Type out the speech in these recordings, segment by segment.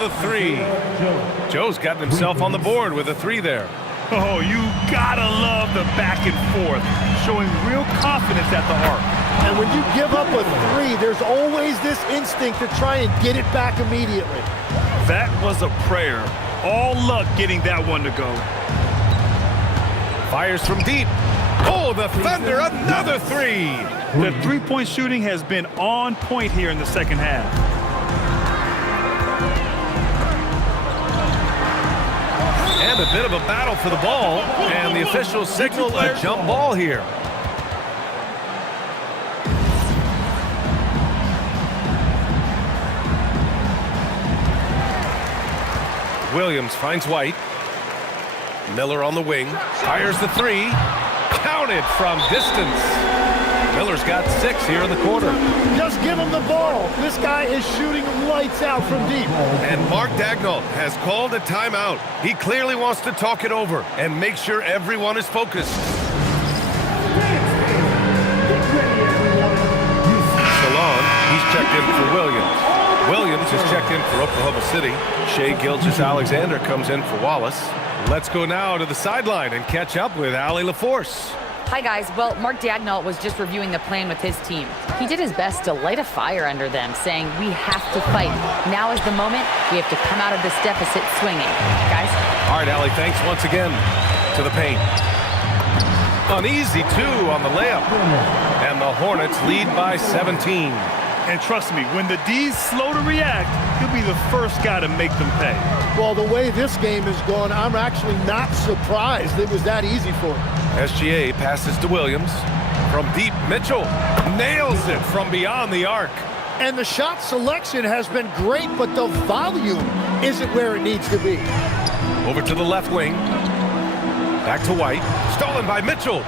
the three. Joe's gotten himself on the board with a three there. Oh, you gotta love the back and forth, showing real confidence at the arc. And when you give up a three, there's always this instinct to try and get it back immediately. That was a prayer. All luck getting that one to go. Fires from deep. Oh, the Thunder, another three. The three-point shooting has been on point here in the second half. And a bit of a battle for the ball, and the officials signal a jump ball here. Williams finds White. Miller on the wing, fires the three, counted from distance. Miller's got 6 here in the quarter. Just give him the ball. This guy is shooting lights out from deep. And Mark Daigneault has called a timeout. He clearly wants to talk it over and make sure everyone is focused. Salon, he's checked in for Williams. Williams is checked in for Oklahoma City. Shai Gilgeous-Alexander comes in for Wallace. Let's go now to the sideline and catch up with Allie LaForce. Hi, guys. Well, Mark Daigneault was just reviewing the plan with his team. He did his best to light a fire under them, saying, we have to fight. Now is the moment. We have to come out of this deficit swinging. Guys? All right, Allie, thanks once again. To the paint. An easy 2 on the layup. And the Hornets lead by 17. And trust me, when the D's slow to react, he'll be the first guy to make them pay. Well, the way this game is going, I'm actually not surprised it was that easy for him. SGA passes to Williams. From deep, Mitchell nails it from beyond the arc. And the shot selection has been great, but the volume isn't where it needs to be. Over to the left wing. Back to White. Stolen by Mitchell.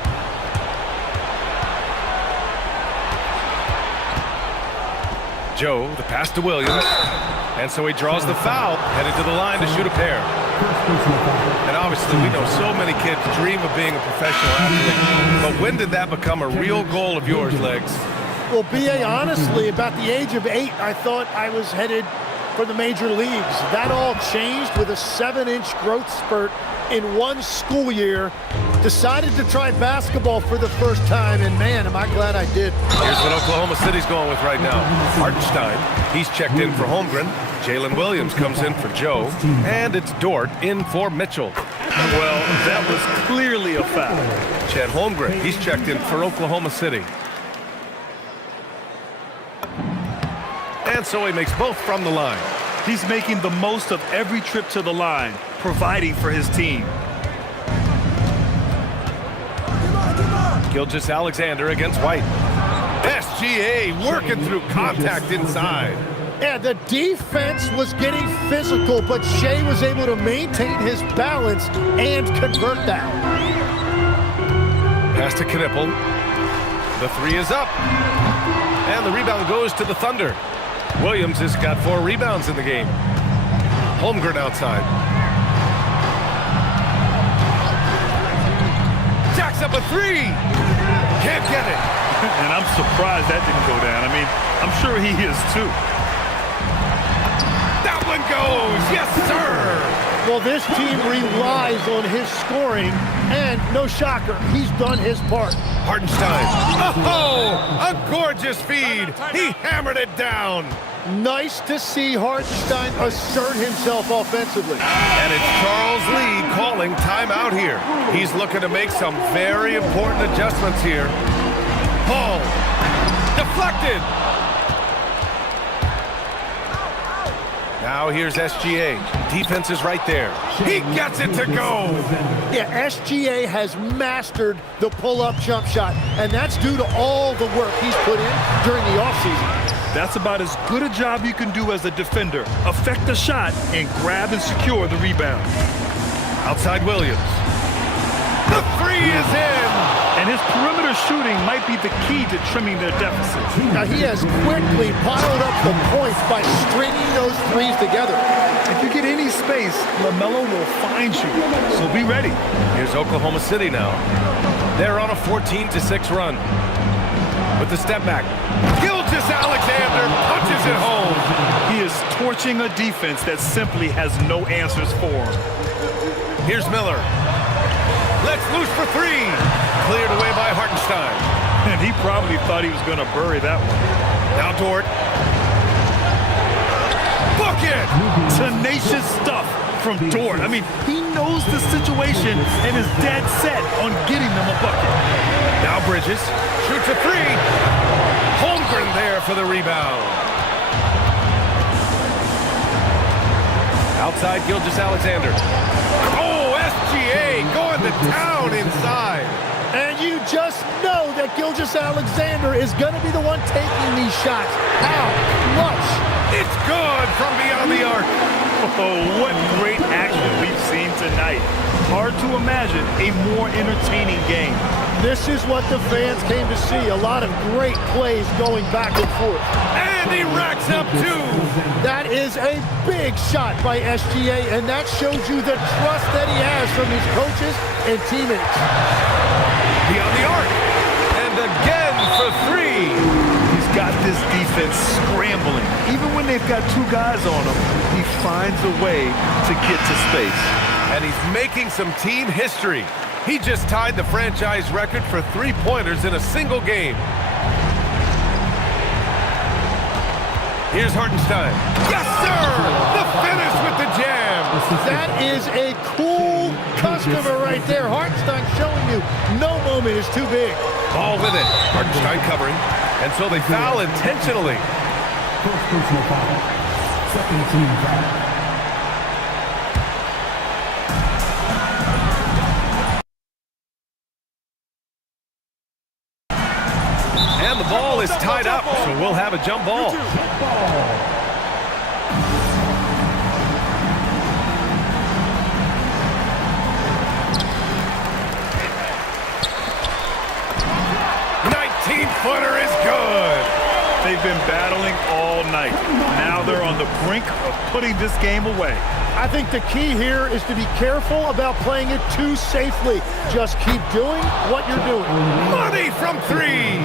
Joe, the pass to Williams. And so he draws the foul, headed to the line to shoot a pair. And obviously, we know so many kids dream of being a professional athlete. But when did that become a real goal of yours, Legs? Well, B.A., honestly, about the age of 8, I thought I was headed for the major leagues. That all changed with a 7-inch growth spurt in one school year. Decided to try basketball for the first time, and man, am I glad I did. Here's what Oklahoma City's going with right now. Hartenstein, he's checked in for Holmgren. Jalen Williams comes in for Joe. And it's Dort in for Mitchell. Well, that was clearly a foul. Chet Holmgren, he's checked in for Oklahoma City. And so he makes both from the line. He's making the most of every trip to the line, providing for his team. Gilgeous-Alexander against White. SGA working through contact inside. Yeah, the defense was getting physical, but Shai was able to maintain his balance and convert that. Pass to Knipple. The 3 is up. And the rebound goes to the Thunder. Williams has got 4 rebounds in the game. Holmgren outside. Jacks up a 3. Can't get it. And I'm surprised that didn't go down. I mean, I'm sure he is too. That one goes. Yes, sir. Well, this team relies on his scoring, and no shocker, he's done his part. Hartenstein. Oh, a gorgeous feed. He hammered it down. Nice to see Hartenstein assert himself offensively. And it's Charles Lee calling timeout here. He's looking to make some very important adjustments here. Paul, deflected. Now here's SGA. Defense is right there. He gets it to go. Yeah, SGA has mastered the pull-up jump shot, and that's due to all the work he's put in during the offseason. That's about as good a job you can do as a defender. Affect the shot and grab and secure the rebound. Outside Williams. The 3 is in. And his perimeter shooting might be the key to trimming their deficit. Now, he has quickly piled up the points by stringing those 3s together. If you get any space, LaMelo will find you. So be ready. Here's Oklahoma City now. They're on a 14-6 run. With the step back. Gilgeous-Alexander punches it home. He is torching a defense that simply has no answers for him. Here's Miller. Let's loose for three. Cleared away by Hartenstein. And he probably thought he was going to bury that one. Now Dort. Bucket! Tenacious stuff from Dort. I mean, he knows the situation and is dead set on getting them a bucket. Now Bridges shoots a three. Holmgren there for the rebound. Outside Gilgeous-Alexander. Oh, SGA going to town inside. And you just know that Gilgeous-Alexander is going to be the one taking these shots. How much? It's good from beyond the arc. Oh, what great action we've seen tonight. Hard to imagine a more entertaining game. This is what the fans came to see. A lot of great plays going back and forth. And he racks up two. That is a big shot by SGA, and that shows you the trust that he has from his coaches and teammates. Beyond the arc. And again for three. He's got this defense scrambling. Even when they've got two guys on him, he finds a way to get to space. And he's making some team history. He just tied the franchise record for three-pointers in a single game. Here's Hartenstein. Yes, sir! The finish with the jam. That is a cool customer right there. Hartenstein showing you no moment is too big. Ball with it. Hartenstein covering. And so they foul intentionally. First personal foul. Second team foul. And the ball is tied up, so we'll have a jump ball. 19-footer is good. They've been battling all night. Now they're on the brink of putting this game away. I think the key here is to be careful about playing it too safely. Just keep doing what you're doing. Money from three.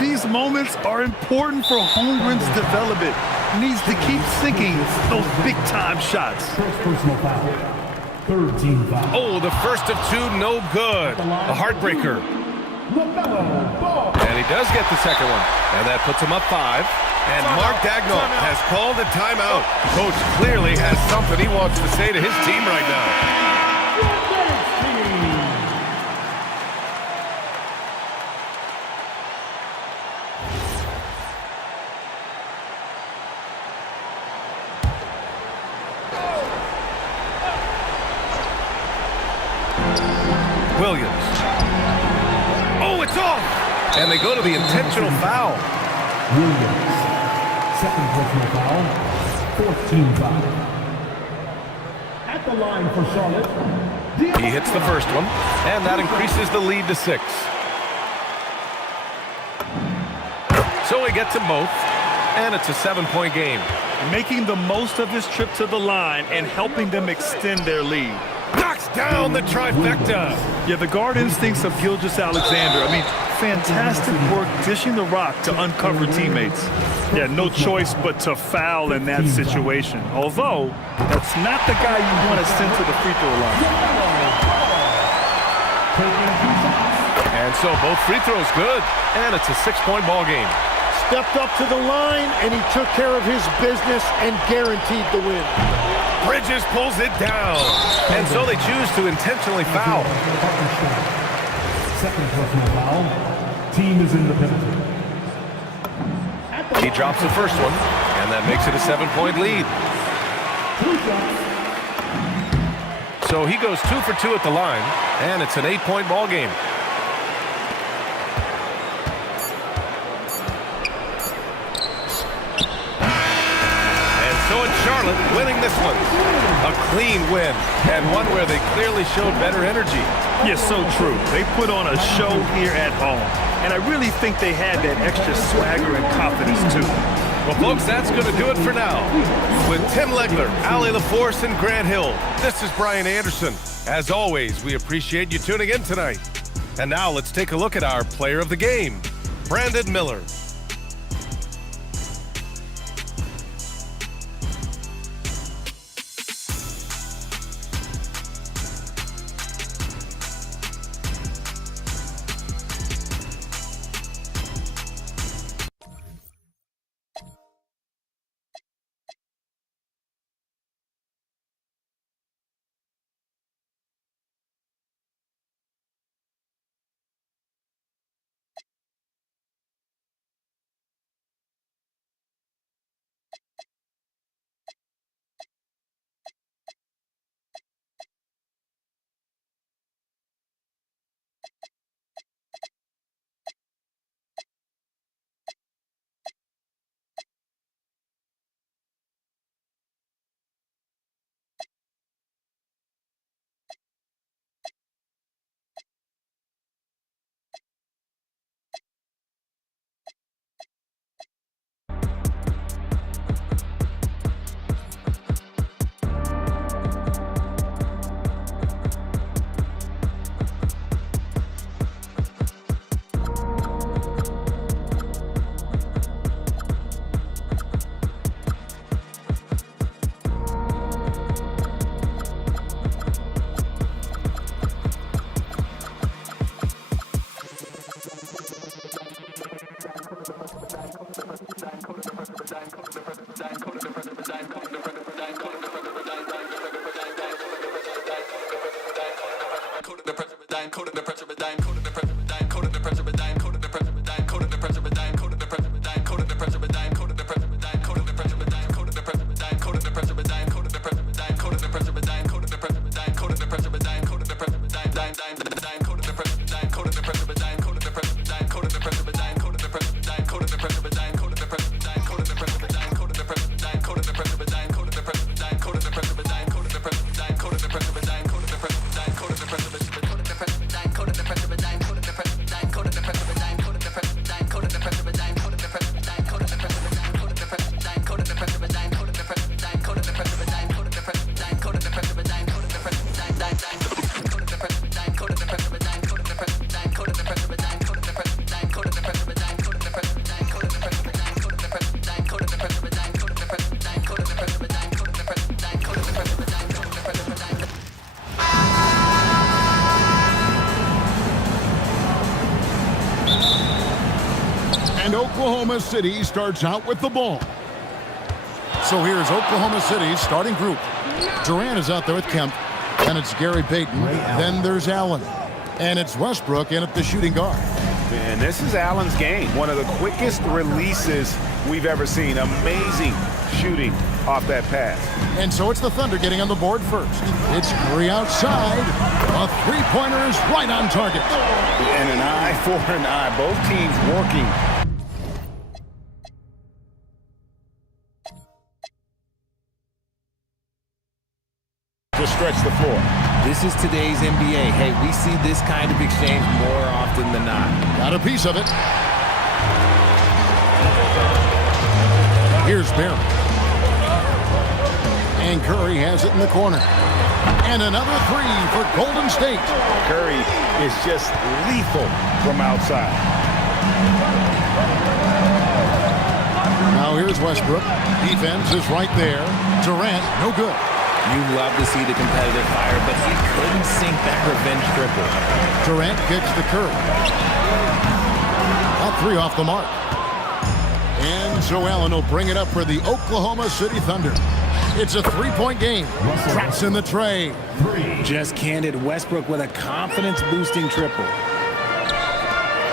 These moments are important for Holmgren's development. He needs to keep sinking those big-time shots. First personal foul. Third team foul. Oh, the first of two, no good. A heartbreaker. And he does get the second one. And that puts him up 5. And Mark Daigneault has called a timeout. Coach clearly has something he wants to say to his team right now. Williams. Oh, it's off! And they go to the intentional foul. Williams. Second personal foul. Fourth team foul. At the line for Charlotte. He hits the first one, and that increases the lead to 6. So he gets them both, and it's a 7-point game. Making the most of his trip to the line and helping them extend their lead. Knocks down the trifecta. Yeah, the guard instincts of Gilgeous-Alexander. I mean, fantastic work dishing the rock to uncover teammates. Yeah, no choice but to foul in that situation. Although, that's not the guy you want to send to the free throw line. And so both free throws good, and it's a 6-point ball game. Stepped up to the line, and he took care of his business and guaranteed the win. Bridges pulls it down, and so they choose to intentionally foul. Second personal foul. Team is in the penalty. He drops the first one, and that makes it a 7-point lead. So he goes 2 for 2 at the line, and it's an 8-point ball game. So it's Charlotte winning this one. A clean win, and one where they clearly showed better energy. Yes, so true. They put on a show here at home, and I really think they had that extra swagger and confidence too. Well, folks, that's going to do it for now. With Tim Legler, Allie LaForce, and Grant Hill, this is Brian Anderson. As always, we appreciate you tuning in tonight. And now let's take a look at our player of the game, Brandon Miller. And Oklahoma City starts out with the ball. So here's Oklahoma City's starting group. Durant is out there with Kemp. And it's Gary Payton. Then there's Allen. And it's Westbrook in at the shooting guard. And this is Allen's game. One of the quickest releases we've ever seen. Amazing shooting off that pass. And so it's the Thunder getting on the board first. It's Curry outside. A three-pointer is right on target. And an eye for an eye. Both teams working. To stretch the floor. This is today's NBA. Hey, we see this kind of exchange more often than not. Got a piece of it. Here's Barrett. And Curry has it in the corner. And another three for Golden State. Curry is just lethal from outside. Now here's Westbrook. Defense is right there. Durant, no good. You love to see the competitive fire, but he couldn't sink that revenge triple. Durant kicks to Curry. That three off the mark. And so Allen will bring it up for the Oklahoma City Thunder. It's a three-point game. Traps in the tray. Just candid Westbrook with a confidence-boosting triple.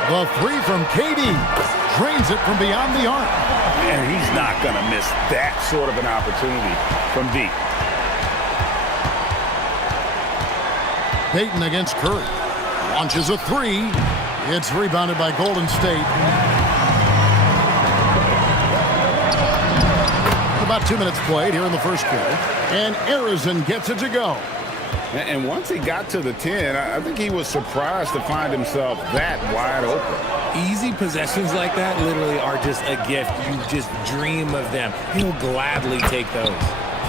The three from KD. Drains it from beyond the arc. And he's not going to miss that sort of an opportunity from deep. Payton against Curry. Launches a three. It's rebounded by Golden State. About 2 minutes played here in the first quarter. And Arizon gets it to go. And once he got to the 10, I think he was surprised to find himself that wide open. Easy possessions like that literally are just a gift. You just dream of them. He'll gladly take those.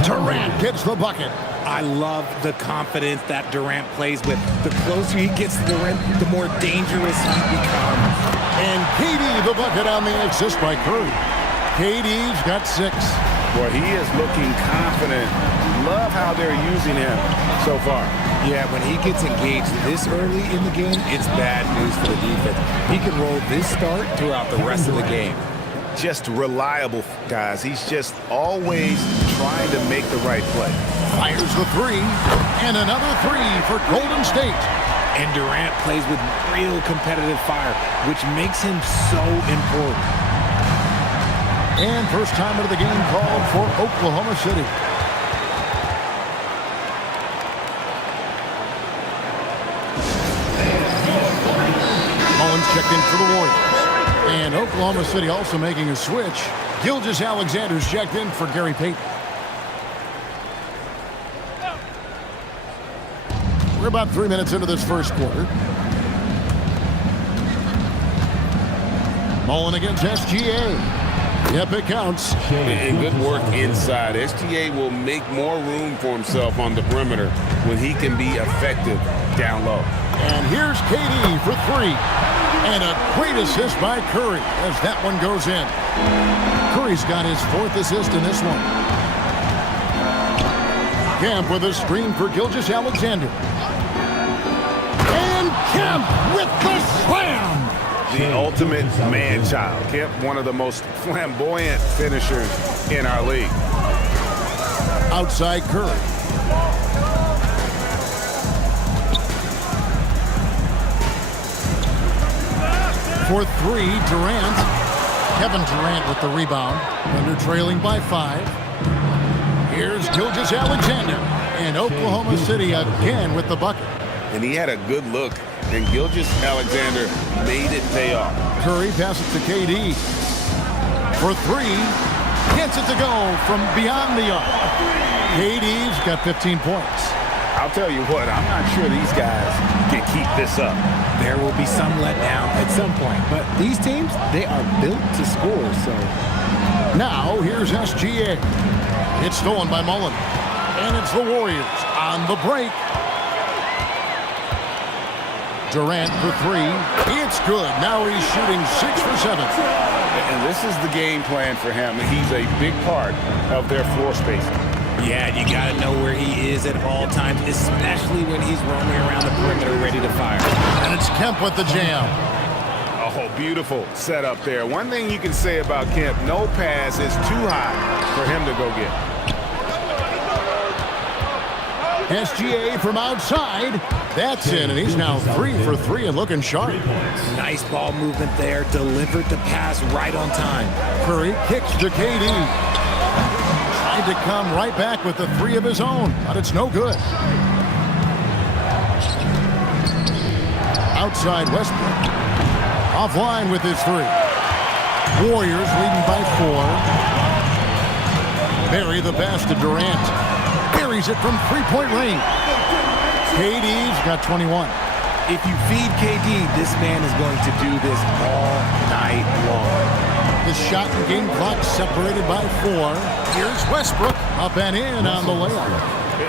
Durant gets the bucket. I love the confidence that Durant plays with. The closer he gets to the rim, the more dangerous he becomes. And KD the bucket on the assist by Curry. KD's got 6. Boy, he is looking confident. Love how they're using him so far. Yeah, when he gets engaged this early in the game, it's bad news for the defense. He can roll this start throughout the rest of the game. Just reliable, guys. He's just always trying to make the right play. Fires the three, and another three for Golden State. And Durant plays with real competitive fire, which makes him so important. And first time out of the game called for Oklahoma City. Mullins checked in for the Warriors. And Oklahoma City also making a switch. Gilgeous-Alexander's checked in for Gary Payton. We're about 3 minutes into this first quarter. Mullen against SGA. Yep, it counts. And good work inside. SGA will make more room for himself on the perimeter when he can be effective down low. And here's KD for three. And a great assist by Curry as that one goes in. Curry's got his 4th assist in this one. Kemp with a screen for Gilgeous-Alexander. And Kemp with the slam. The ultimate man-child. Kemp, one of the most flamboyant finishers in our league. Outside Curry. For three, Durant. Kevin Durant with the rebound. Thunder trailing by 5. Here's Gilgeous-Alexander. And Oklahoma City again with the bucket. And he had a good look, and Gilgeous-Alexander made it pay off. Curry passes to KD. For three, gets it to go from beyond the arc. KD's got 15 points. I'll tell you what, I'm not sure these guys can keep this up. There will be some letdown at some point, but these teams, they are built to score, so. Now, here's SGA. It's stolen by Mullen. And it's the Warriors on the break. Durant for three. It's good. Now he's shooting 6 for 7. And this is the game plan for him. He's a big part of their floor spacing. Yeah, you got to know where he is at all times, especially when he's roaming around the perimeter ready to fire. And it's Kemp with the jam. Oh, beautiful setup there. One thing you can say about Kemp, no pass is too high for him to go get. SGA from outside. That's in, and he's now 3 for 3 and looking sharp. Nice ball movement there. Delivered the pass right on time. Curry kicks to KD. Tried to come right back with the 3 of his own, but it's no good. Outside Westbrook. Offline with his 3. Warriors leading by 4. Bury the pass to Durant. Buries it from three-point range. KD's got 21. If you feed KD, this man is going to do this all night long. The shot and game clock separated by 4. Here's Westbrook up and in on the layup.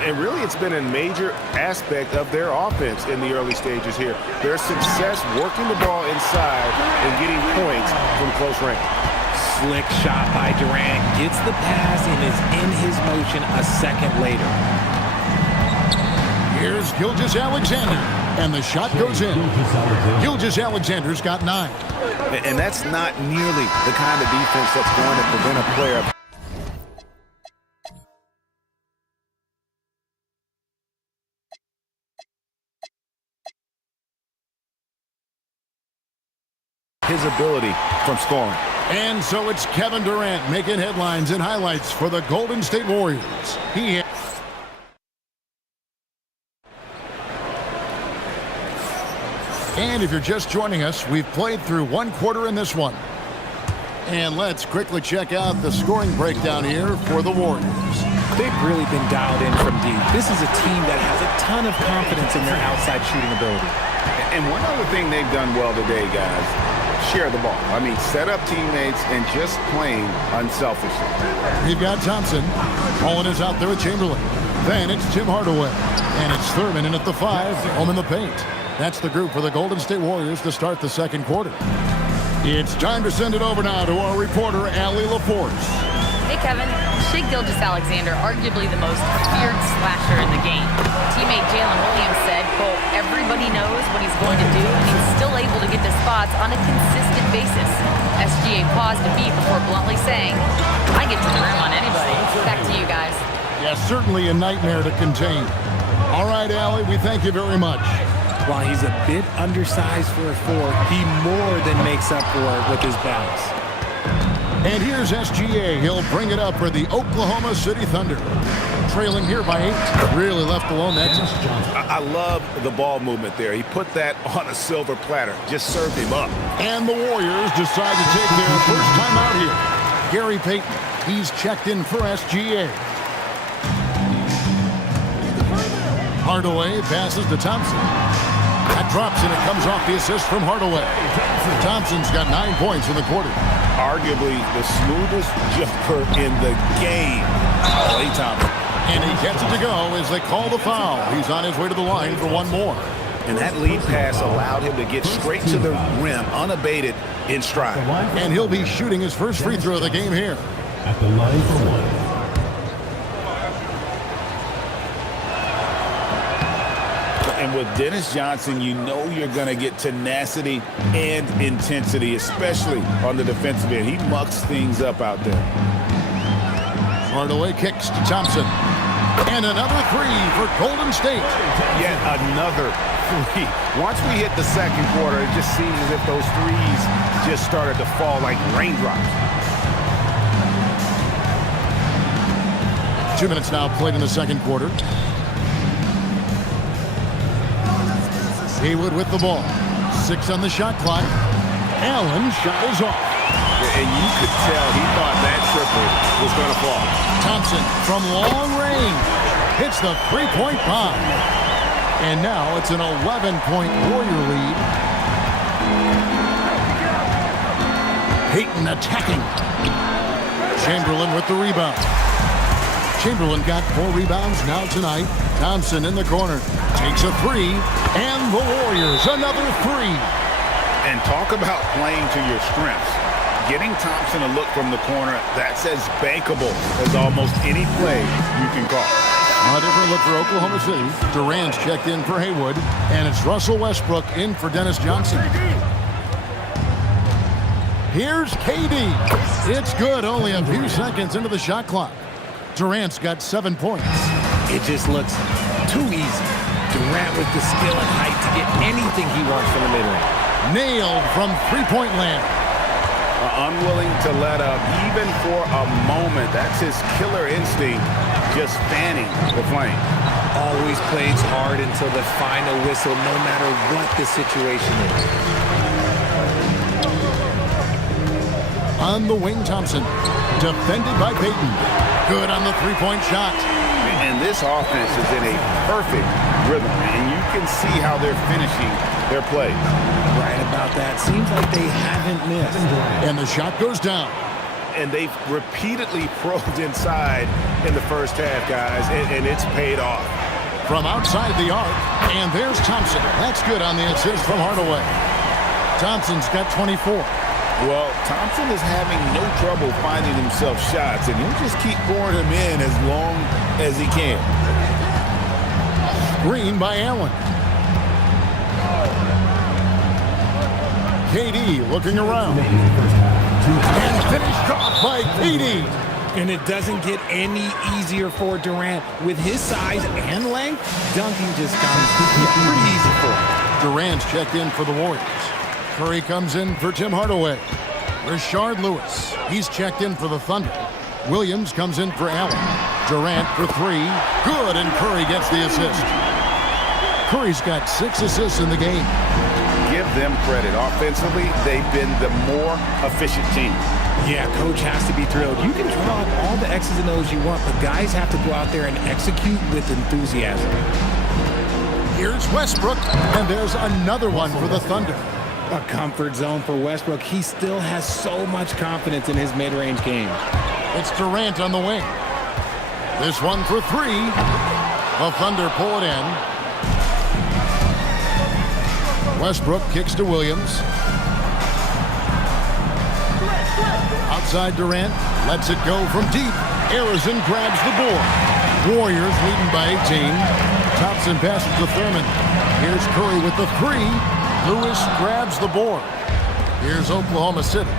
And really, it's been a major aspect of their offense in the early stages here. Their success working the ball inside and getting points from close range. Slick shot by Durant. Gets the pass and is in his motion a second later. Here's Gilgeous-Alexander. And the shot goes in. Gilgeous-Alexander's got 9. And that's not nearly the kind of defense that's going to prevent a player. His ability from scoring. And so it's Kevin Durant making headlines and highlights for the Golden State Warriors. And if you're just joining us, we've played through 1 quarter in this one. And let's quickly check out the scoring breakdown here for the Warriors. They've really been dialed in from deep. This is a team that has a ton of confidence in their outside shooting ability. And one other thing they've done well today, guys, share the ball. I mean, set up teammates and just playing unselfishly. You've got Thompson. Mullen is out there with Chamberlain. Then it's Tim Hardaway. And it's Thurman in at the 5, home in the paint. That's the group for the Golden State Warriors to start the second quarter. It's time to send it over now to our reporter, Allie LaForce. Hey, Kevin. Shai Gilgeous-Alexander, arguably the most feared slasher in the game. Teammate Jalen Williams said, quote, everybody knows what he's going to do, and he's still able to get to spots on a consistent basis. SGA paused a beat before bluntly saying, I get to the rim on anybody. Back to you guys. Yeah, certainly a nightmare to contain. All right, Allie, we thank you very much. While he's a bit undersized for a 4, he more than makes up for it with his bounce. And here's SGA. He'll bring it up for the Oklahoma City Thunder. Trailing here by 8. Really left alone that time. I love the ball movement there. He put that on a silver platter. Just served him up. And the Warriors decide to take their first time out here. Gary Payton. He's checked in for SGA. Hardaway passes to Thompson. That drops and it comes off the assist from Hardaway. Thompson's got 9 points in the quarter. Arguably the smoothest jumper in the game. Klay Thompson. And he gets it to go as they call the foul. He's on his way to the line for one more. And that lead pass allowed him to get straight to the rim, unabated in stride. And he'll be shooting his first free throw of the game here. At the line for 1. And with Dennis Johnson, you know you're going to get tenacity and intensity, especially on the defensive end. He mucks things up out there. Hardaway kicks to Thompson. And another three for Golden State. Yet another three. Once we hit the second quarter, it just seems as if those threes just started to fall like raindrops. 2 minutes now played in the second quarter. Haywood with the ball. 6 on the shot clock. Allen shot is off. And you could tell he thought that triple was going to fall. Thompson from long range hits the three-point bomb. And now it's an 11-point Warrior lead. Payton attacking. Chamberlain with the rebound. Chamberlain got 4 rebounds now tonight. Thompson in the corner. Takes a three. And the Warriors another three. And talk about playing to your strengths. Getting Thompson a look from the corner, that's as bankable as almost any play you can call. A different look for Oklahoma City. Durant's checked in for Haywood. And it's Russell Westbrook in for Dennis Johnson. Here's KD. It's good, only a few seconds into the shot clock. Durant's got 7 points. It just looks too easy. Durant with the skill and height to get anything he wants from the mid-range. Nailed from three-point land. Unwilling to let up even for a moment. That's his killer instinct, just fanning the flame. Always plays hard until the final whistle, no matter what the situation is. On the wing, Thompson. Defended by Payton. Good on the three-point shot. And this offense is in a perfect rhythm, and you can see how they're finishing their play. Right about that. Seems like they haven't missed. And the shot goes down. And they've repeatedly probed inside in the first half, guys, and it's paid off. From outside the arc, and there's Thompson. That's good on the assist from Hardaway. Thompson's got 24. Well, Thompson is having no trouble finding himself shots, and he'll just keep pouring them in as long as he can. Screen by Allen. KD looking around. And finished off by KD. And it doesn't get any easier for Durant. With his size and length, dunking just comes pretty easy for him. Durant's checked in for the Warriors. Curry comes in for Tim Hardaway. Rashard Lewis, he's checked in for the Thunder. Williams comes in for Allen. Durant for 3. Good, and Curry gets the assist. Curry's got 6 assists in the game. Give them credit. Offensively, they've been the more efficient team. Yeah, coach has to be thrilled. You can draw up all the X's and O's you want, but guys have to go out there and execute with enthusiasm. Here's Westbrook, and there's another one for the Thunder. A comfort zone for Westbrook. He still has so much confidence in his mid-range game. It's Durant on the wing. This one for 3. The Thunder pull it in. Westbrook kicks to Williams. Outside Durant, lets it go from deep. Arizon grabs the board. Warriors leading by 18. Thompson passes to Thurman. Here's Curry with the 3. Lewis grabs the board. Here's Oklahoma City.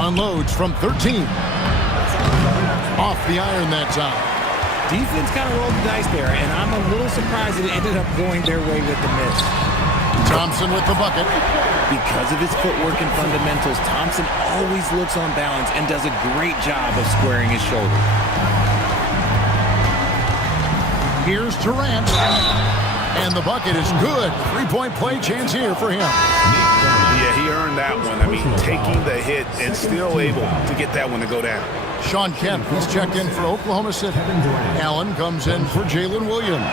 Unloads from 13. Off the iron that time. Defense kind of rolled the dice there, and I'm a little surprised that it ended up going their way with the miss. Thompson with the bucket. Because of his footwork and fundamentals, Thompson always looks on balance and does a great job of squaring his shoulder. Here's Durant. And the bucket is good. 3-point play chance here for him. Yeah, he earned that one. I mean, taking the hit and still able to get that one to go down. Sean Kemp, he's checked in for Oklahoma City. Allen comes in for Jalen Williams.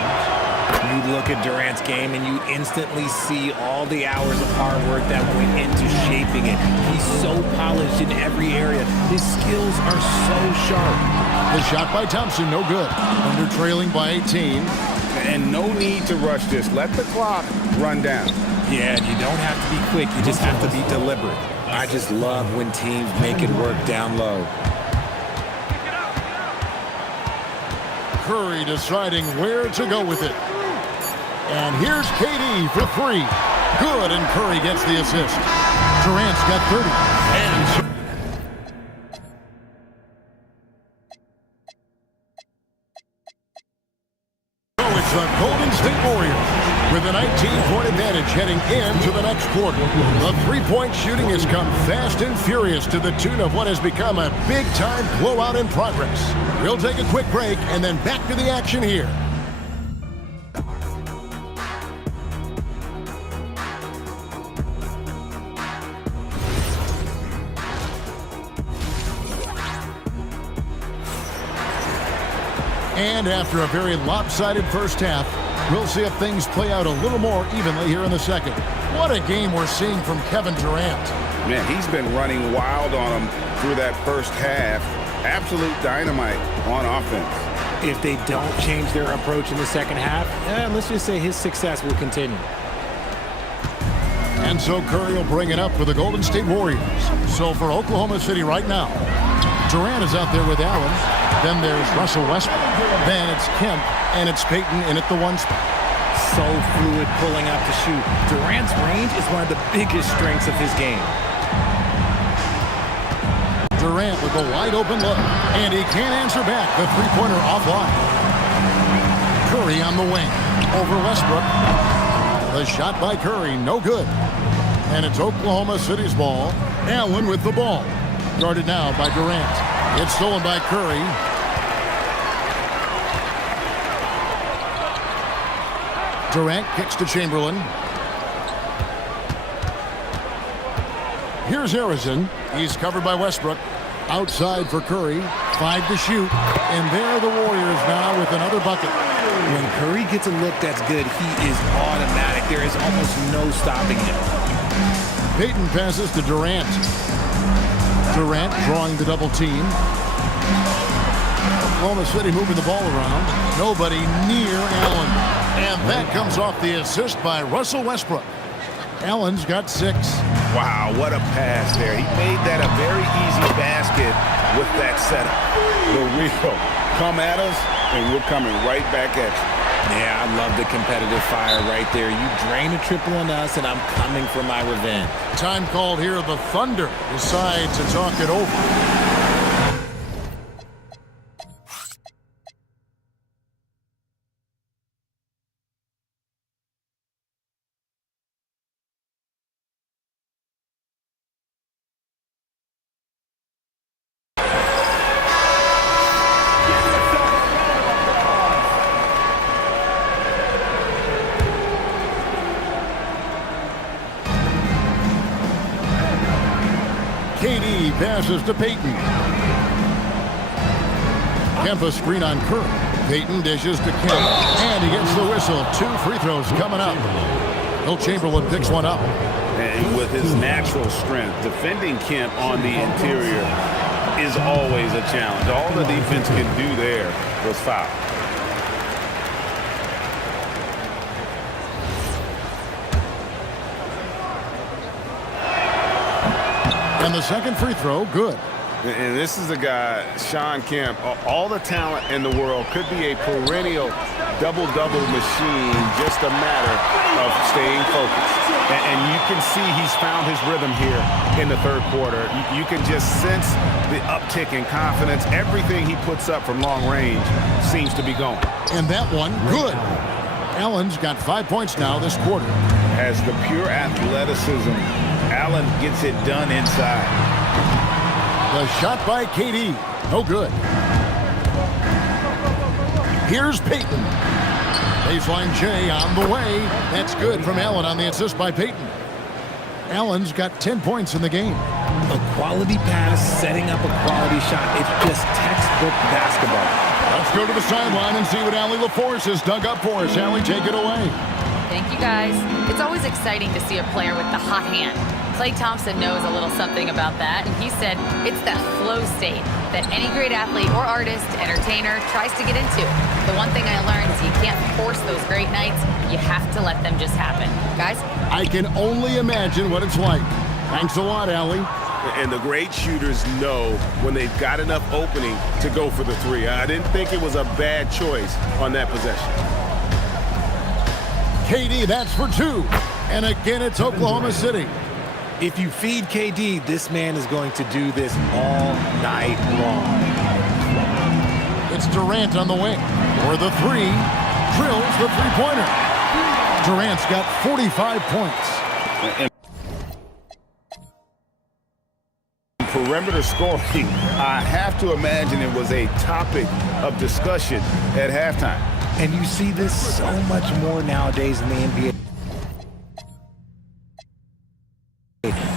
You look at Durant's game and you instantly see all the hours of hard work that went into shaping it. He's so polished in every area. His skills are so sharp. The shot by Thompson, no good. Under trailing by 18. And no need to rush this. Let the clock run down. Yeah, you don't have to be quick. You just have to be deliberate. I just love when teams make it work down low. Curry deciding where to go with it. And here's KD for 3. Good, and Curry gets the assist. Durant's got 30. And It's the Golden State Warriors with a 19-point advantage heading into the next quarter. The three-point shooting has come fast and furious to the tune of what has become a big-time blowout in progress. We'll take a quick break and then back to the action here. And after a very lopsided first half, we'll see if things play out a little more evenly here in the second. What a game we're seeing from Kevin Durant. Man, he's been running wild on them through that first half. Absolute dynamite on offense. If they don't change their approach in the second half, let's just say his success will continue. And so Curry will bring it up for the Golden State Warriors. So for Oklahoma City right now, Durant is out there with Allen. Then there's Russell Westbrook. Then it's Kemp, and it's Payton in at the one spot. So fluid pulling out to shoot. Durant's range is one of the biggest strengths of his game. Durant with a wide open look, and he can't answer back. The three-pointer offline. Curry on the wing. Over Westbrook. The shot by Curry, no good. And it's Oklahoma City's ball. Allen with the ball. Guarded now by Durant. It's stolen by Curry. Durant kicks to Chamberlain. Here's Harrison. He's covered by Westbrook. Outside for Curry. 5 to shoot. And there are the Warriors now with another bucket. When Curry gets a look that's good, he is automatic. There is almost no stopping him. Payton passes to Durant. Durant drawing the double team. Oklahoma City moving the ball around. Nobody near Allen. And that comes off the assist by Russell Westbrook. Allen's got 6. Wow, what a pass there. He made that a very easy basket with that setup. The real come at us, and we're coming right back at you. Yeah, I love the competitive fire right there. You drain a triple on us, and I'm coming for my revenge. Time called here. The Thunder decide to talk it over. KD passes to Payton. Kemp a screen on Curry. Payton dishes to Kemp. And he gets the whistle. 2 free throws coming up. Will Chamberlain picks one up. And with his natural strength, defending Kemp on the interior is always a challenge. All the defense can do there was foul. And the second free throw, good. And this is a guy, Shawn Kemp, all the talent in the world, could be a perennial double-double machine, just a matter of staying focused. And you can see he's found his rhythm here in the third quarter. You can just sense the uptick in confidence. Everything he puts up from long range seems to be going. And that one, good. Allen's got 5 points now this quarter. Has the pure athleticism. Allen gets it done inside. The shot by KD. No good. Here's Payton. Baseline J on the way. That's good from Allen on the assist by Payton. Allen's got 10 points in the game. A quality pass, setting up a quality shot. It's just textbook basketball. Let's go to the sideline and see what Allie LaForce has dug up for us. Allie, take it away. Thank you, guys. It's always exciting to see a player with the hot hand. Klay Thompson knows a little something about that, and he said it's that flow state that any great athlete or artist, entertainer tries to get into. The one thing I learned is you can't force those great nights. You have to let them just happen. Guys? I can only imagine what it's like. Thanks a lot, Allie. And the great shooters know when they've got enough opening to go for the three. I didn't think it was a bad choice on that possession. KD, that's for 2. And again, it's Oklahoma City. If you feed KD, this man is going to do this all night long. It's Durant on the wing for the 3. drills the three-pointer. Durant's got 45 points. Perimeter scoring, I have to imagine it was a topic of discussion at halftime. And you see this so much more nowadays in the NBA.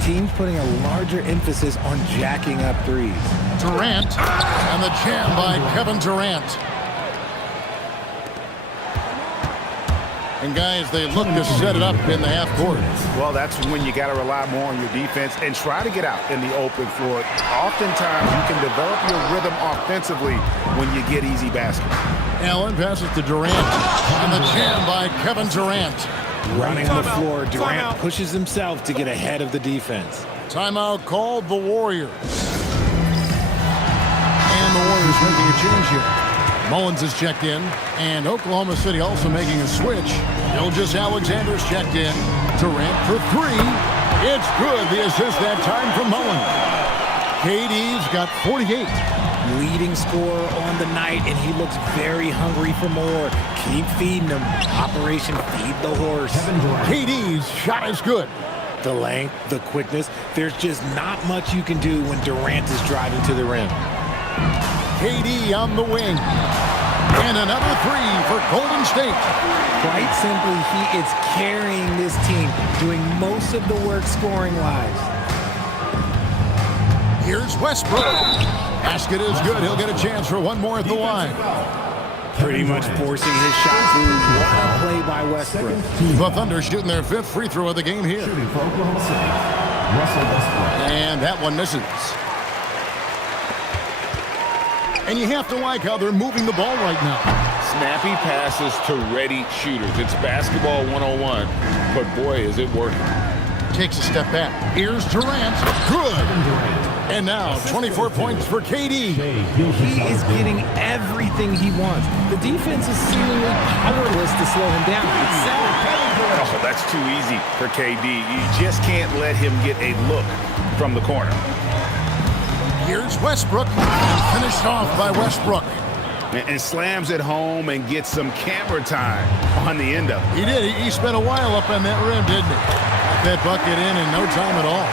Teams putting a larger emphasis on jacking up threes. Durant, and the jam by Kevin Durant. And guys, they look to set it up in the half court. Well, that's when you got to rely more on your defense and try to get out in the open floor. Oftentimes, you can develop your rhythm offensively when you get easy baskets. Allen passes to Durant, and the jam by Kevin Durant. Running on the floor, Durant pushes himself to get ahead of the defense. Timeout called the Warriors. And the Warriors making a change here. Mullins is checked in, and Oklahoma City also making a switch. Gilgeous-Alexander's checked in. Durant for three. It's good. The assist that time from Mullins. KD's got 48. Leading scorer on the night, and he looks very hungry for more. Keep feeding him. Operation Feed the Horse. KD's shot is good. The length, the quickness, there's just not much you can do when Durant is driving to the rim. KD on the wing. And another three for Golden State. Quite simply, he is carrying this team, doing most of the work scoring-wise. Here's Westbrook. Basket is good. He'll get a chance for one more at the line. Pretty much forcing his shot through. What a play by Westbrook. The Thunder shooting their fifth free throw of the game here. And that one misses. And you have to like how they're moving the ball right now. Snappy passes to ready shooters. It's basketball 101, but boy, is it working. Takes a step back. Here's Durant. Good. And now 24 points for KD. He is getting everything he wants. The defense is seemingly powerless to slow him down. It's sad. Oh, that's too easy for KD. You just can't let him get a look from the corner. Here's Westbrook. And finished off by Westbrook. And slams it home and gets some camera time on the end of it. He did. He spent a while up on that rim, didn't he? Got that bucket in no time at all.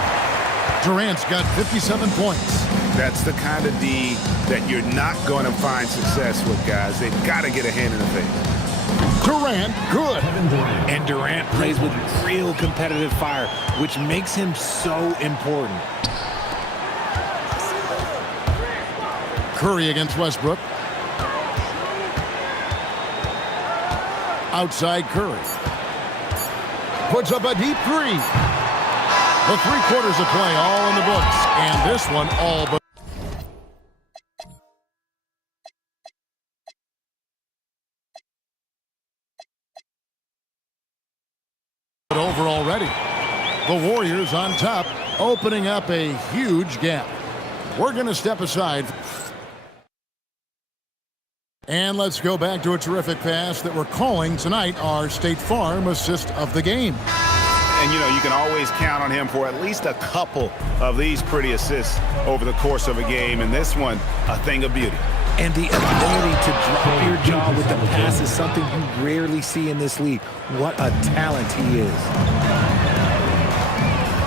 Durant's got 57 points. That's the kind of D that you're not going to find success with, guys. They've got to get a hand in the face. Durant, good. And Durant plays with real competitive fire, which makes him so important. Curry against Westbrook. Outside Curry. Puts up a deep three. The 3 quarters of play all in the books. And this one all but. Over already. The Warriors on top, opening up a huge gap. We're going to step aside. And let's go back to a terrific pass that we're calling tonight our State Farm assist of the game. And, you know, you can always count on him for at least a couple of these pretty assists over the course of a game. And this one, a thing of beauty. And the ability to drop your jaw with the pass is something you rarely see in this league. What a talent he is.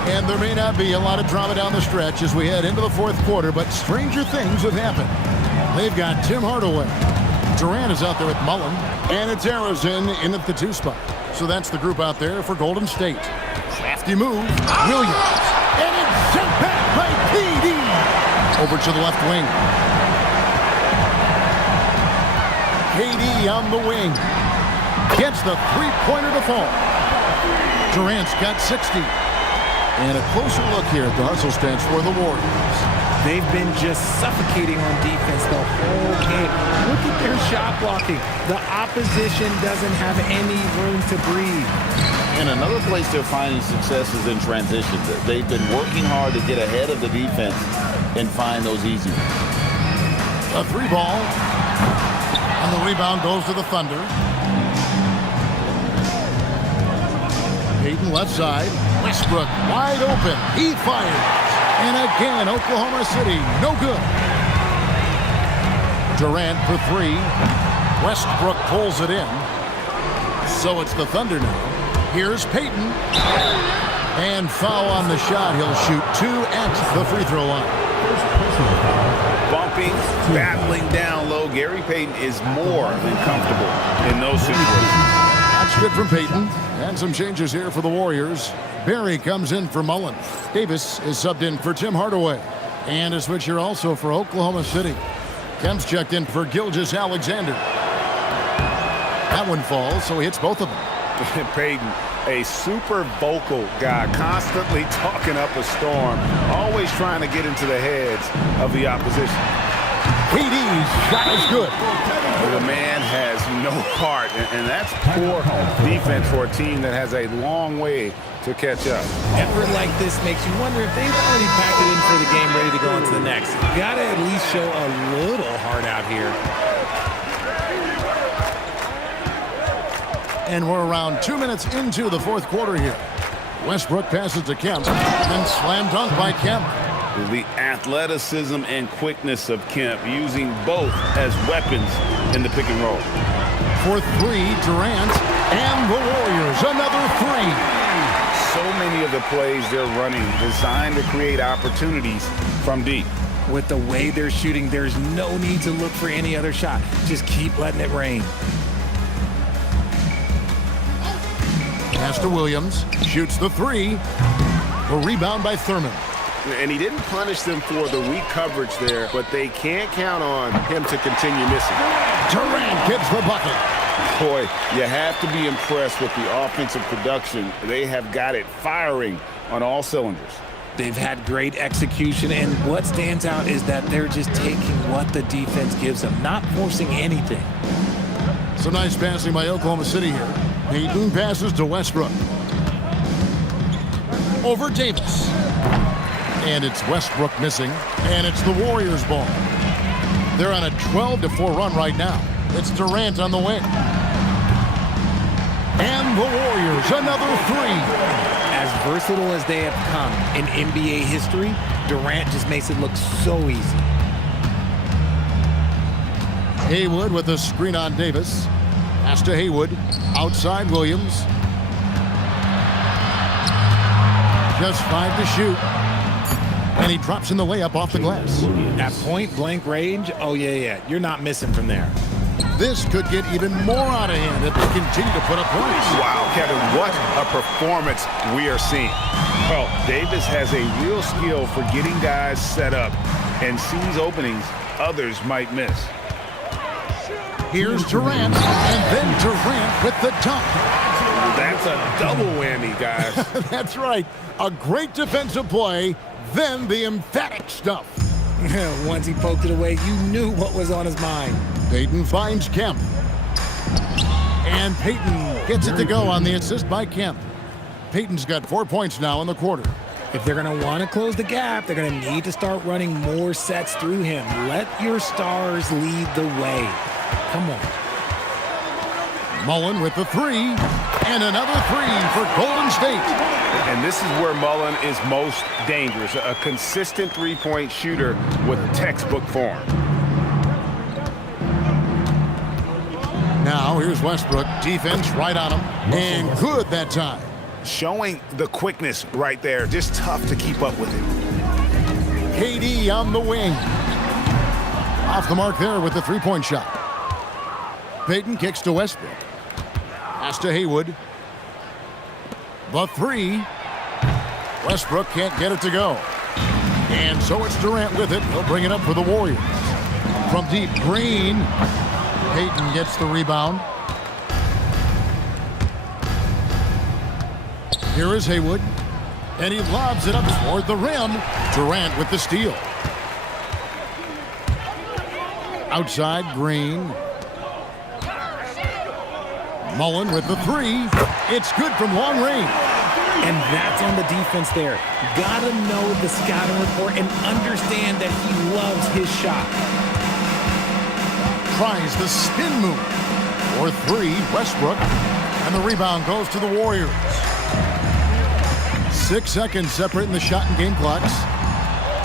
And there may not be a lot of drama down the stretch as we head into the 4th quarter, but stranger things have happened. They've got Tim Hardaway. Durant is out there with Mullen, and it's Arizin in at the 2 spot. So that's the group out there for Golden State. Crafty move, Williams, and it's sent back by KD. Over to the left wing. KD on the wing. Gets the 3-pointer to fall. Durant's got 60. And a closer look here at the hustle stance for the Warriors. They've been just suffocating on defense the whole game. Look at their shot blocking. The opposition doesn't have any room to breathe. And another place they're finding success is in transition. They've been working hard to get ahead of the defense and find those easy ones. A 3 ball. And the rebound goes to the Thunder. Payton left side. Westbrook wide open. He fires. And again, Oklahoma City, no good. Durant for 3. Westbrook pulls it in. So it's the Thunder now. Here's Payton. And foul on the shot. He'll shoot 2 at the free throw line. Bumping, battling down low. Gary Payton is more than comfortable in those situations. That's good from Payton. And some changes here for the Warriors. Barry comes in for Mullen. Davis is subbed in for Tim Hardaway. And a switch here also for Oklahoma City. Kemp's checked in for Gilgeous-Alexander. That one falls, so he hits both of them. Payton, a super vocal guy, constantly talking up a storm, always trying to get into the heads of the opposition. KD's shot is good. The man has no heart, and that's poor defense for a team that has a long way to catch up. Effort like this makes you wonder if they've already packed it in for the game, ready to go into the next. You gotta at least show a little heart out here. And we're around 2 minutes into the fourth quarter here. Westbrook passes to Kemp, and slam dunk by Kemp. The athleticism and quickness of Kemp, using both as weapons in the pick and roll. For 3, Durant, and the Warriors, another 3. So many of the plays they're running designed to create opportunities from deep. With the way they're shooting, there's no need to look for any other shot. Just keep letting it rain. Pass to Williams, shoots the 3. A rebound by Thurman. And he didn't punish them for the weak coverage there, but they can't count on him to continue missing. Durant gets the bucket. Boy, you have to be impressed with the offensive production. They have got it firing on all cylinders. They've had great execution, and what stands out is that they're just taking what the defense gives them, not forcing anything. Some nice passing by Oklahoma City here. Payton passes to Westbrook. Over Davis. And it's Westbrook missing. And it's the Warriors' ball. They're on a 12-4 run right now. It's Durant on the wing. And the Warriors, another 3. As versatile as they have come in NBA history, Durant just makes it look so easy. Haywood with a screen on Davis. Pass to Haywood. Outside Williams. Just 5 to shoot. And he drops in the layup off the glass. At point-blank range, oh, yeah, you're not missing from there. This could get even more out of hand if they continue to put up points. Wow, Kevin, what a performance we are seeing. Well, Davis has a real skill for getting guys set up and sees openings others might miss. Here's Durant, and then Durant with the dunk. That's a double whammy, guys. That's right. A great defensive play, then the emphatic stuff. Once he poked it away, you knew what was on his mind. Payton finds Kemp. And Payton gets it to go on the assist by Kemp. Payton's got 4 points now in the quarter. If they're going to want to close the gap, they're going to need to start running more sets through him. Let your stars lead the way. Come on. Mullen with the 3, and another 3 for Golden State. And this is where Mullen is most dangerous, a consistent three-point shooter with textbook form. Now here's Westbrook, defense right on him, and good that time. Showing the quickness right there, just tough to keep up with it. KD on the wing. Off the mark there with the three-point shot. Payton kicks to Westbrook. Pass to Haywood. The 3. Westbrook can't get it to go. And so it's Durant with it. He'll bring it up for the Warriors. From deep, Green. Payton gets the rebound. Here is Haywood. And he lobs it up toward the rim. Durant with the steal. Outside, Green. Mullen with the 3. It's good from long range. And that's on the defense there. Gotta know the scouting report and understand that he loves his shot. Tries the spin move. For 3, Westbrook. And the rebound goes to the Warriors. 6 seconds separating the shot and game clocks.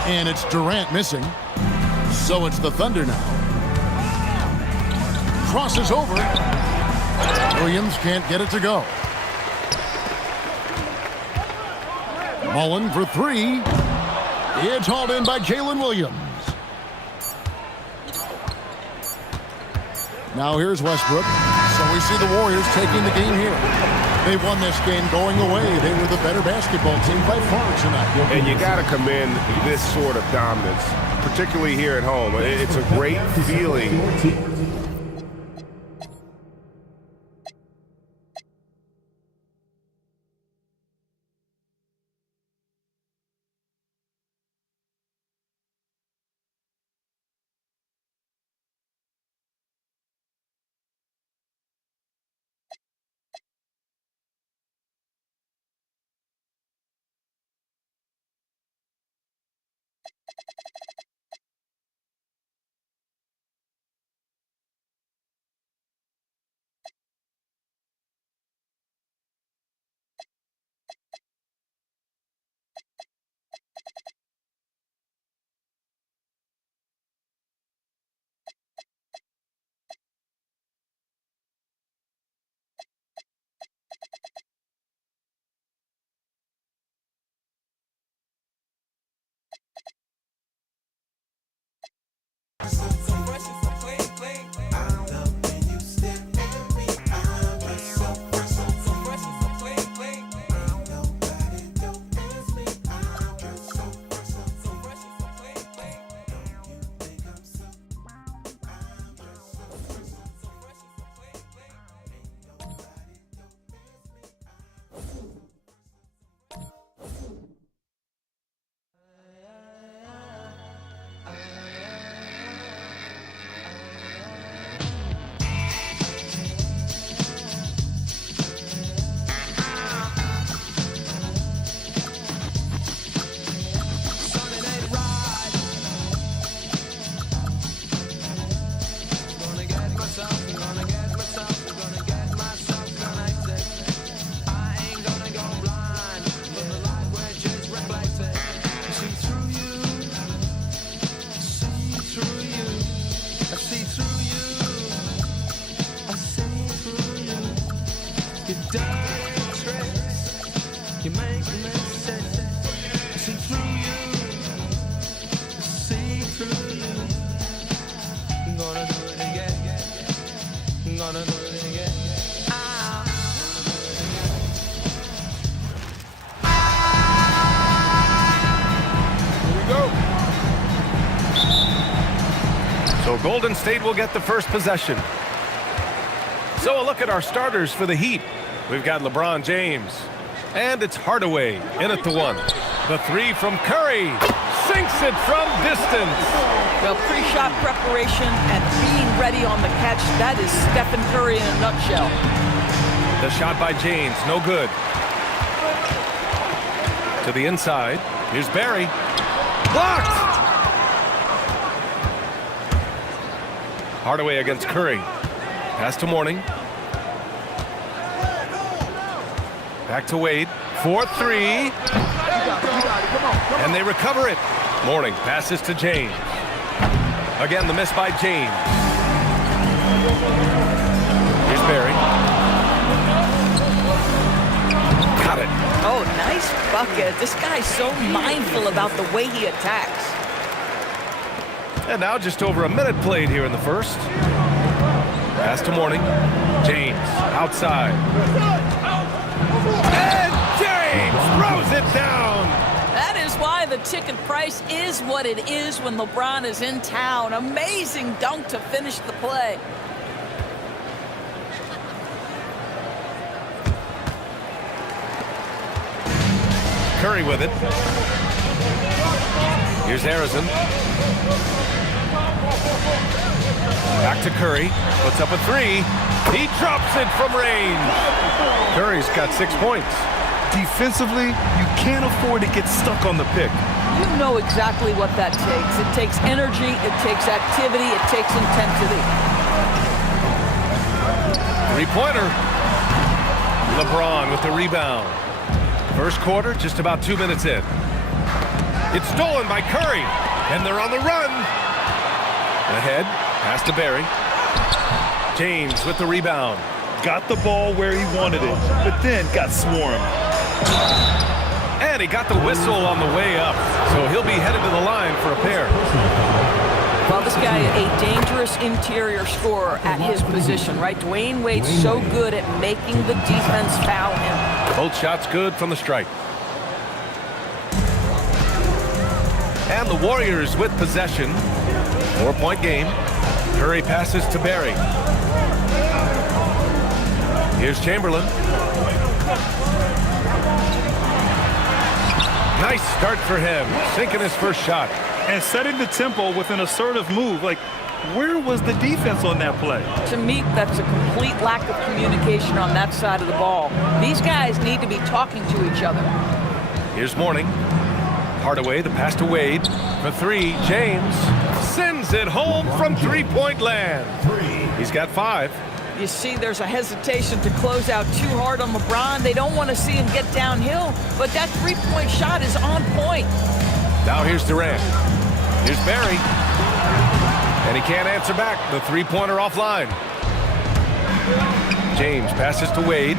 And it's Durant missing. So it's the Thunder now. Crosses over. Williams can't get it to go. Mullen for three. It's hauled in by Jalen Williams. Now here's Westbrook. So we see the Warriors taking the game here. They won this game going away. They were the better basketball team by far tonight. And you got to commend this sort of dominance, particularly here at home. It's a great feeling. So Golden State will get the first possession. So a look at our starters for the Heat. We've got LeBron James. And it's Hardaway in at the one. The three from Curry. Sinks it from distance. Well, pre-shot preparation and being ready on the catch, that is Stephen Curry in a nutshell. The shot by James, no good. To the inside. Here's Barry. Blocked! Hardaway against Curry. Pass to Mourning. Back to Wade. 4-3. And they recover it. Mourning passes to James. Again, the miss by James. Here's Barry. Got it. Oh, nice bucket. This guy's so mindful about the way he attacks. And now just over a minute played here in the first. Pass to Mourning. James outside. And James throws it down. That is why the ticket price is what it is when LeBron is in town. Amazing dunk to finish the play. Curry with it. Here's Harrison. Back to Curry. Puts up a three. He drops it from range. Curry's got 6 points. Defensively, you can't afford to get stuck on the pick. You know exactly what that takes. It takes energy, it takes activity, it takes intensity. Three-pointer. LeBron with the rebound. First quarter, just about 2 minutes in. It's stolen by Curry, and they're on the run. Ahead, pass to Barry. James with the rebound. got the ball where he wanted it, but then got swarmed. And he got the whistle on the way up, so he'll be headed to the line for a pair. Well, this guy is a dangerous interior scorer at his position, right? Dwayne Wade's so good at making the defense foul him. Both shots good from the strike. And the Warriors with possession. 4-point game. Curry passes to Barry. Here's Chamberlain. Nice start for him, sinking his first shot. And setting the tempo with an assertive move. Like, where was the defense on that play? To me, that's a complete lack of communication on that side of the ball. These guys need to be talking to each other. Here's Mourning. Hardaway, the pass to Wade. For three, James sends it home from three-point land. He's got 5. You see there's a hesitation to close out too hard on LeBron. They don't want to see him get downhill, but that three-point shot is on point. Now here's Durant. Here's Barry. And he can't answer back. The three-pointer offline. James passes to Wade.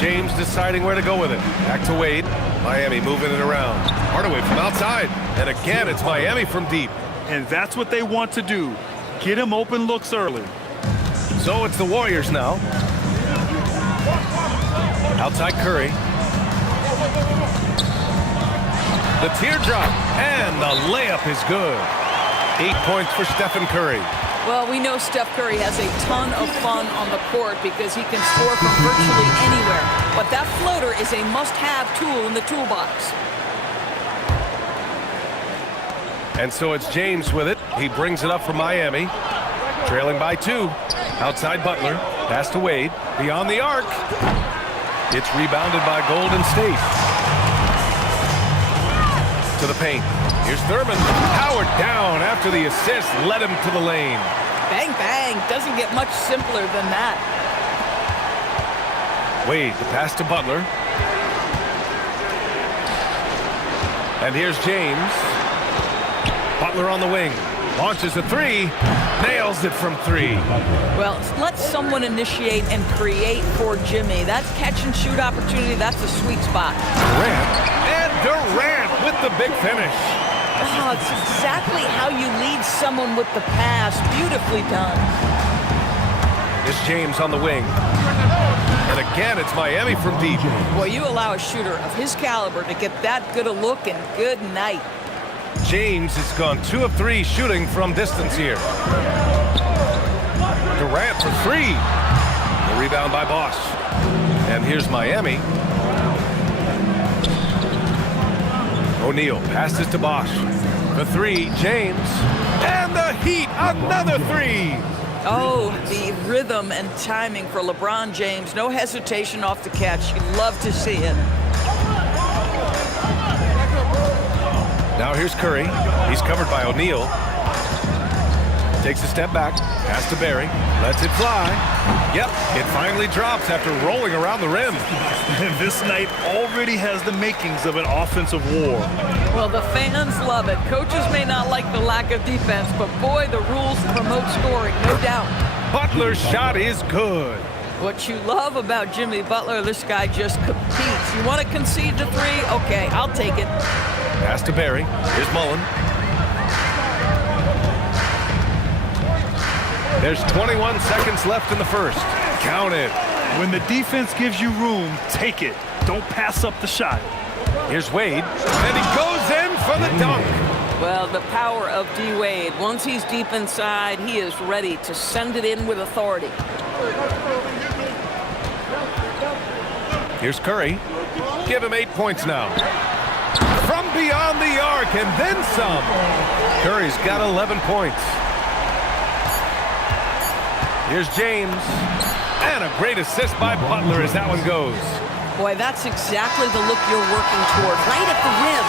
James deciding where to go with it. Back to Wade. Miami moving it around. Hardaway from outside. And again, it's Miami from deep. And that's what they want to do. Get him open looks early. So it's the Warriors now. Outside Curry. The teardrop. And the layup is good. 8 points for Stephen Curry. Well, we know Steph Curry has a ton of fun on the court because he can score from virtually anywhere. But that floater is a must-have tool in the toolbox. And so it's James with it. He brings it up for Miami. Trailing by 2. Outside Butler. Pass to Wade. Beyond the arc. It's rebounded by Golden State. To the paint. Here's Thurman. Howard down after the assist led him to the lane. Bang, bang. Doesn't get much simpler than that. Wade, the pass to Butler. And here's James. Butler on the wing. Launches a 3. Nails it from 3. Well, let someone initiate and create for Jimmy. That's catch and shoot opportunity. That's a sweet spot. Durant. And Durant with the big finish. Oh, it's exactly how you lead someone with the pass. Beautifully done. It's James on the wing. And again, it's Miami from deep. Well, you allow a shooter of his caliber to get that good a look, and good night. James has gone 2 of 3 shooting from distance here. Durant for 3. The rebound by Bosch. And here's Miami. O'Neal passes to Bosch. The 3, James. And the Heat, another 3. Oh, the rhythm and timing for LeBron James. No hesitation off the catch. You love to see it. Now here's Curry. He's covered by O'Neal. Takes a step back. Pass to Barry. Lets it fly. Yep, it finally drops after rolling around the rim. And this night already has the makings of an offensive war. Well, the fans love it. Coaches may not like the lack of defense, but boy, the rules promote scoring, no doubt. Butler's shot is good. What you love about Jimmy Butler, this guy just competes. You want to concede the 3? Okay, I'll take it. Pass to Barry. Here's Mullen. There's 21 seconds left in the first. Count it. When the defense gives you room, take it. Don't pass up the shot. Here's Wade. And he goes in for the dunk. Well, the power of D. Wade. Once he's deep inside, he is ready to send it in with authority. Here's Curry. Give him 8 points now. From beyond the arc and then some. Curry's got 11 points. Here's James. And a great assist by Butler as that one goes. Boy, that's exactly the look you're working toward. Right at the rim.